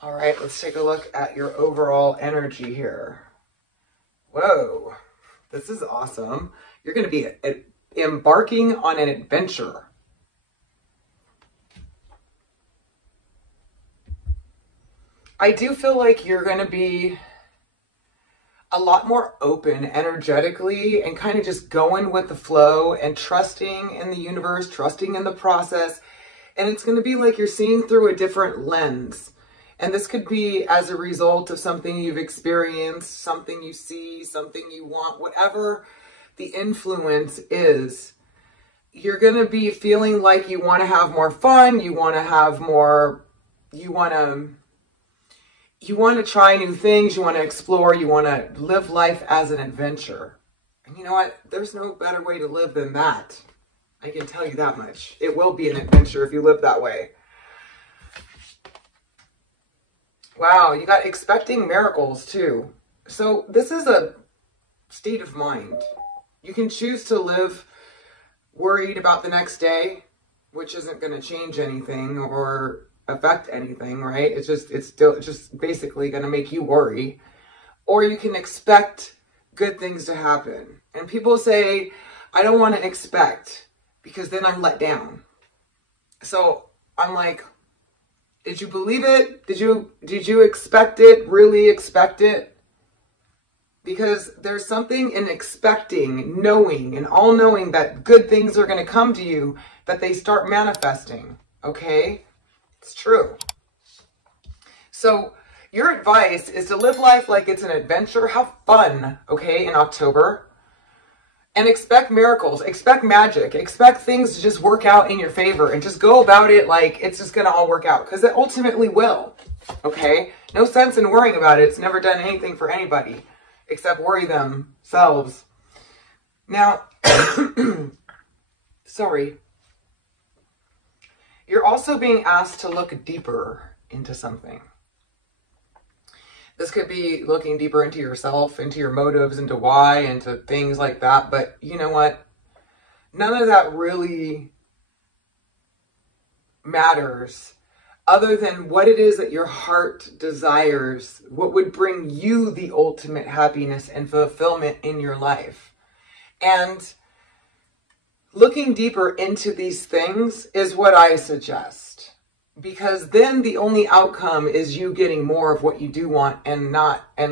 All right, let's take a look at your overall energy here. Whoa, this is awesome. You're going to be embarking on an adventure. I do feel like you're going to be a lot more open energetically and kind of just going with the flow and trusting in the universe, trusting in the process. And it's going to be like you're seeing through a different lens. And this could be as a result of something you've experienced, something you see, something you want, whatever the influence is. You're going to be feeling like you want to have more fun, you want to have more, you want to try new things, you want to explore, you want to live life as an adventure. And you know what? There's no better way to live than that. I can tell you that much. It will be an adventure if you live that way. Wow, you got expecting miracles too. So this is a state of mind. You can choose to live worried about the next day, which isn't going to change anything or affect anything, right? It's just basically going to make you worry. Or you can expect good things to happen. And people say, I don't want to expect because then I'm let down. So I'm like, did you believe it? Did you expect it? Really expect it? Because there's something in expecting, knowing, and all knowing that good things are going to come to you, that they start manifesting. Okay? It's true. So your advice is to live life like it's an adventure. Have fun, okay, in October. And expect miracles, expect magic, expect things to just work out in your favor and just go about it like it's just going to all work out, because it ultimately will, okay? No sense in worrying about it. It's never done anything for anybody except worry themselves. Now, sorry. You're also being asked to look deeper into something. This could be looking deeper into yourself, into your motives, into why, into things like that. But you know what? None of that really matters other than what it is that your heart desires, what would bring you the ultimate happiness and fulfillment in your life. And looking deeper into these things is what I suggest. Because then the only outcome is you getting more of what you do want and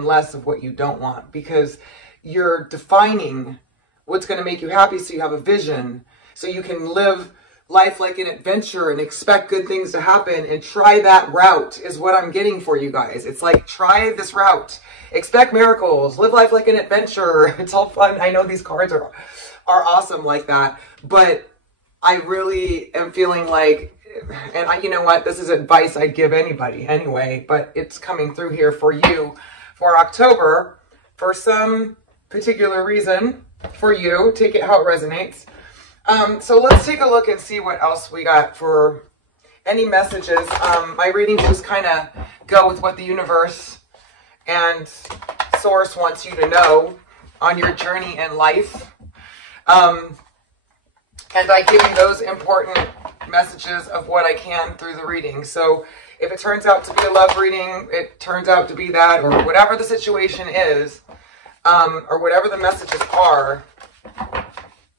less of what you don't want. Because you're defining what's going to make you happy, so you have a vision, so you can live life like an adventure and expect good things to happen, and try that route is what I'm getting for you guys. It's like, try this route. Expect miracles. Live life like an adventure. It's all fun. I know these cards are awesome like that, but I really am feeling like, and you know what, this is advice I'd give anybody anyway, but it's coming through here for you for October for some particular reason for you. Take it how it resonates. So let's take a look and see what else we got for any messages. My readings just kind of go with what the universe and source wants you to know on your journey in life. And I give you those important messages of what I can through the reading. So if it turns out to be a love reading, it turns out to be that, or whatever the situation is, or whatever the messages are,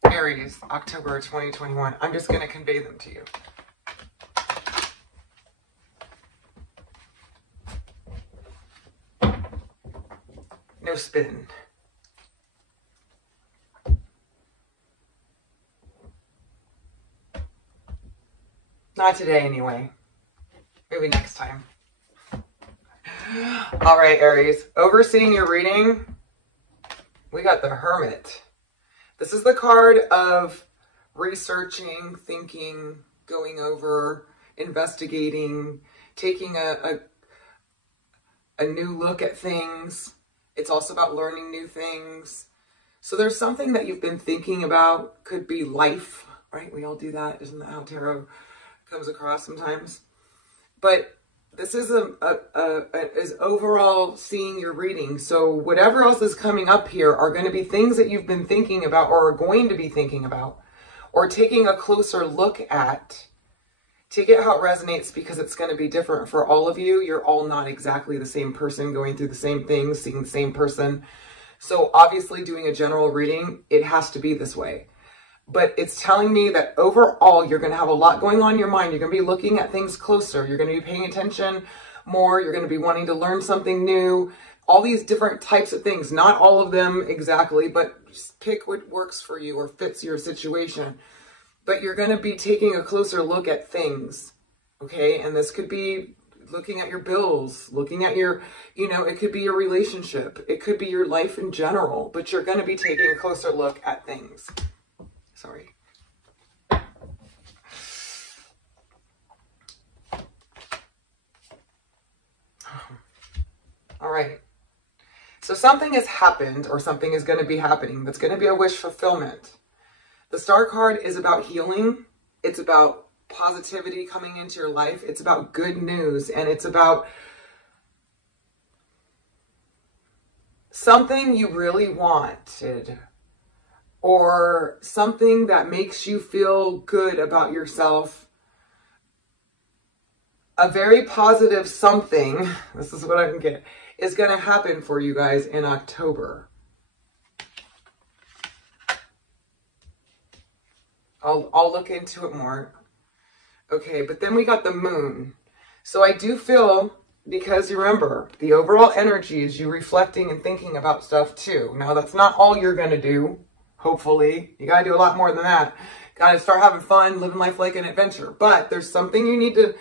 Aries, October 2021, I'm just going to convey them to you. No spin. Not today, anyway. Maybe next time. All right, Aries. Overseeing your reading, we got the Hermit. This is the card of researching, thinking, going over, investigating, taking a new look at things. It's also about learning new things. So there's something that you've been thinking about. Could be life, right? We all do that. Isn't that how tarot comes across sometimes? But this is is overall seeing your reading. So whatever else is coming up here are going to be things that you've been thinking about, or are going to be thinking about, or taking a closer look at. Take it how it resonates, because it's going to be different for all of you. You're all not exactly the same person, going through the same things, seeing the same person. So obviously doing a general reading, it has to be this way. But it's telling me that overall, you're going to have a lot going on in your mind. You're going to be looking at things closer. You're going to be paying attention more. You're going to be wanting to learn something new. All these different types of things. Not all of them exactly, but just pick what works for you or fits your situation. But you're going to be taking a closer look at things, okay? And this could be looking at your bills, looking at your, it could be your relationship. It could be your life in general, but you're going to be taking a closer look at things. Sorry. All right. So something has happened, or something is going to be happening. That's going to be a wish fulfillment. The Star card is about healing. It's about positivity coming into your life. It's about good news. And it's about something you really wanted, or something that makes you feel good about yourself. A very positive something, this is what I can get, is going to happen for you guys in October. I'll look into it more. Okay, but then we got the moon. So I do feel, because remember, the overall energy is you reflecting and thinking about stuff too. Now, that's not all you're going to do. Hopefully, you got to do a lot more than that. Got to start having fun, living life like an adventure. But there's something you need to,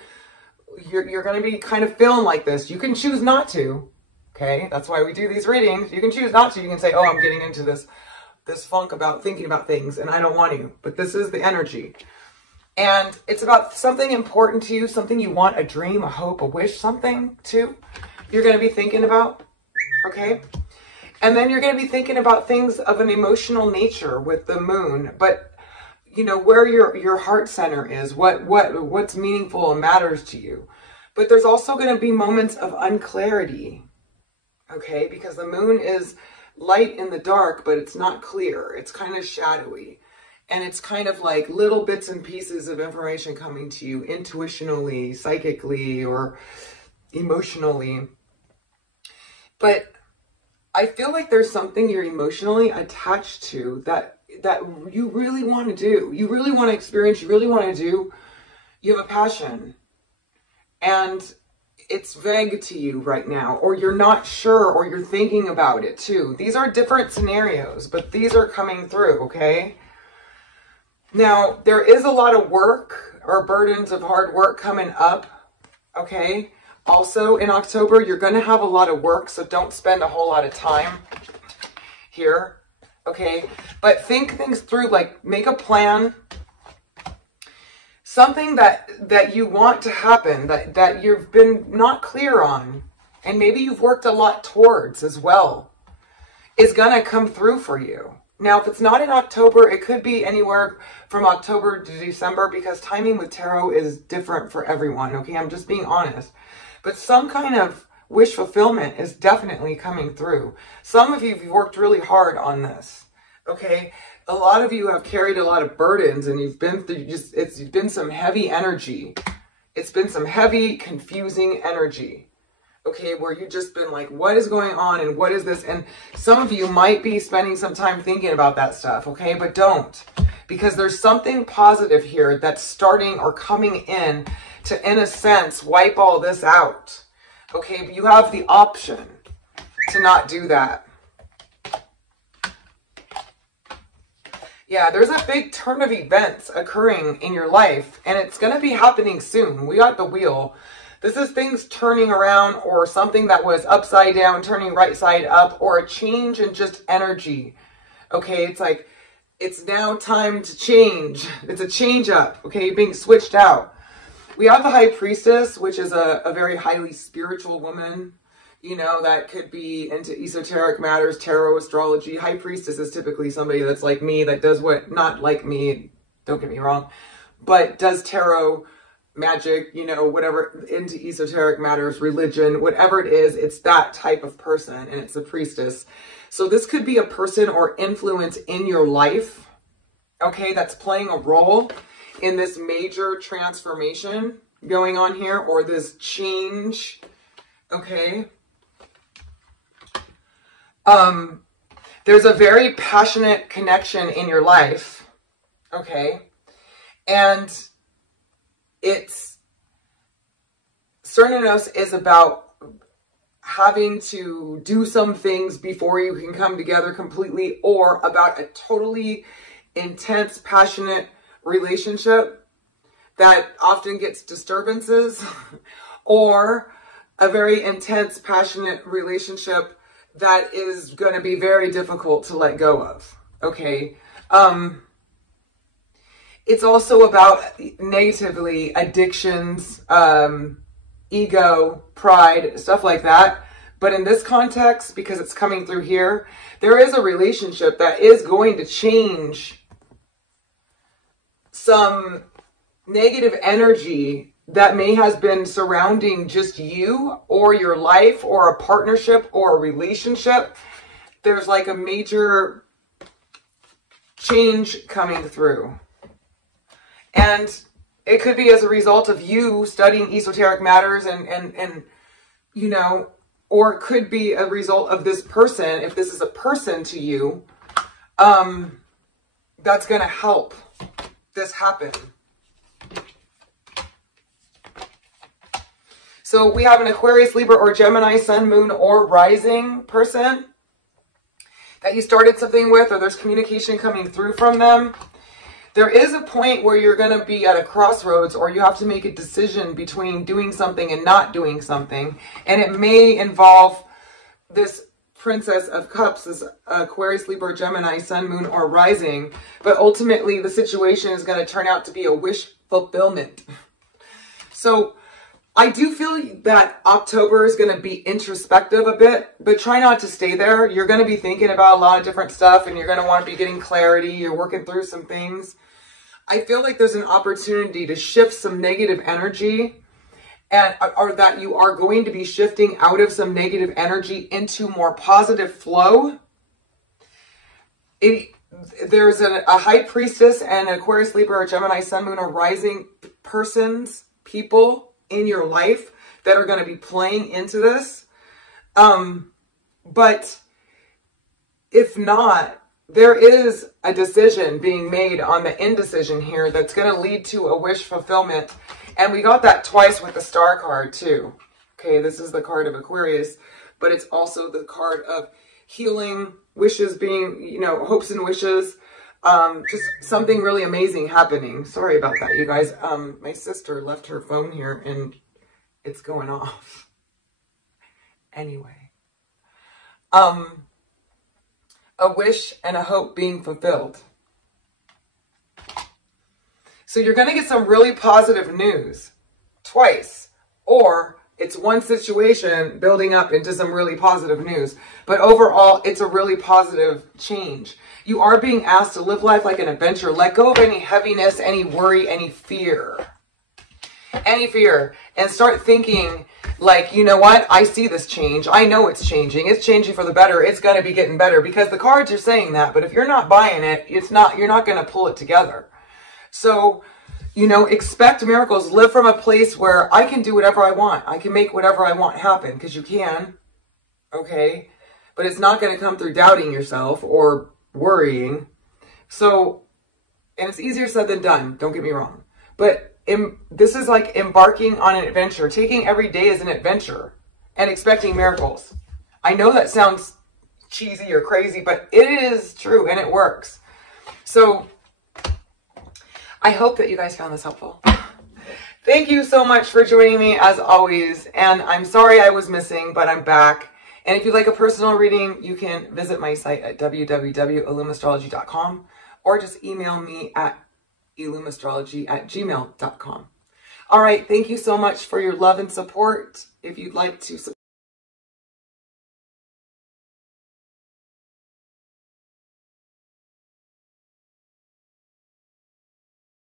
you're going to be kind of feeling like this. You can choose not to. Okay, that's why we do these readings. You can choose not to. You can say, oh, I'm getting into this funk about thinking about things and I don't want to. But this is the energy. And it's about something important to you, something you want, a dream, a hope, a wish, something too. You're going to be thinking about. Okay. And then you're going to be thinking about things of an emotional nature with the moon, but where your heart center is, what's meaningful and matters to you. But there's also going to be moments of unclarity, okay? Because the moon is light in the dark, but it's not clear. It's kind of shadowy. And it's kind of like little bits and pieces of information coming to you intuitionally, psychically, or emotionally. But I feel like there's something you're emotionally attached to that you really want to do. You really want to experience. You really want to do. You have a passion. And it's vague to you right now. Or you're not sure, or you're thinking about it too. These are different scenarios, but these are coming through, okay? Now, there is a lot of work or burdens of hard work coming up, okay? Also, in October, you're going to have a lot of work, so don't spend a whole lot of time here, okay? But think things through, like make a plan, something that you want to happen, that you've been not clear on, and maybe you've worked a lot towards as well, is going to come through for you. Now, if it's not in October, it could be anywhere from October to December, because timing with tarot is different for everyone, okay? I'm just being honest. But some kind of wish fulfillment is definitely coming through. Some of you have worked really hard on this, okay? A lot of you have carried a lot of burdens, and you've been through it's been some heavy energy. It's been some heavy, confusing energy, okay? Where you've just been like, what is going on and what is this? And some of you might be spending some time thinking about that stuff, okay? But don't, because there's something positive here that's starting or coming in to, in a sense, wipe all this out. Okay, but you have the option to not do that. Yeah, there's a big turn of events occurring in your life, and it's going to be happening soon. We got the wheel. This is things turning around, or something that was upside down, turning right side up, or a change in just energy. Okay, it's like, it's now time to change. It's a change up, okay, being switched out. We have the High Priestess, which is a very highly spiritual woman, that could be into esoteric matters, tarot, astrology. High Priestess is typically somebody that's like me, that does what, not like me, don't get me wrong, but does tarot, magic, whatever, into esoteric matters, religion, whatever it is, it's that type of person, and it's a priestess. So this could be a person or influence in your life, okay, that's playing a role. in this major transformation going on here, or this change, okay? There's a very passionate connection in your life, okay? And it's, Cernanos is about having to do some things before you can come together completely, or about a totally intense, passionate relationship that often gets disturbances, or a very intense, passionate relationship that is going to be very difficult to let go of, okay? It's also about negatively addictions, ego, pride, stuff like that. But in this context, because it's coming through here, there is a relationship that is going to change some negative energy that may has been surrounding just you or your life or a partnership or a relationship. There's like a major change coming through. And it could be as a result of you studying esoteric matters and you know, or it could be a result of this person, if this is a person to you, that's going to help this happen. So we have an Aquarius, Libra, or Gemini, Sun, Moon, or Rising person that you started something with, or there's communication coming through from them. There is a point where you're going to be at a crossroads, or you have to make a decision between doing something and not doing something. And it may involve this Princess of Cups, this Aquarius, Libra, Gemini, Sun, Moon, or Rising. But ultimately, the situation is going to turn out to be a wish fulfillment. So I do feel that October is going to be introspective a bit, but try not to stay there. You're going to be thinking about a lot of different stuff, and you're going to want to be getting clarity. You're working through some things. I feel like there's an opportunity to shift some negative energy, or that you are going to be shifting out of some negative energy into more positive flow. There's a High Priestess and an Aquarius, Libra, or Gemini, Sun, Moon, or Rising people in your life that are going to be playing into this. But if not, there is a decision being made on the indecision here that's going to lead to a wish fulfillment. And we got that twice with the Star card too. Okay, this is the card of Aquarius, but it's also the card of healing, wishes being, you know, hopes and wishes. Just something really amazing happening. Sorry about that, you guys. My sister left her phone here and it's going off. Anyway. A wish and a hope being fulfilled. So you're going to get some really positive news twice, or it's one situation building up into some really positive news. But overall, it's a really positive change. You are being asked to live life like an adventure. Let go of any heaviness, any worry, any fear. Any fear. And start thinking like, you know what? I see this change. I know it's changing. It's changing for the better. It's going to be getting better, because the cards are saying that. But if you're not buying it, you're not going to pull it together. So, you know, expect miracles. Live from a place where I can do whatever I want. I can make whatever I want happen, because you can. Okay? But it's not going to come through doubting yourself or worrying. So, and it's easier said than done. Don't get me wrong. But this is like embarking on an adventure, taking every day as an adventure and expecting miracles. I know that sounds cheesy or crazy, but it is true and it works. So I hope that you guys found this helpful. Thank you so much for joining me as always. And I'm sorry I was missing, but I'm back. And if you'd like a personal reading, you can visit my site at www.illumastrology.com, or just email me at illumastrology@gmail.com. All right. Thank you so much for your love and support. If you'd like to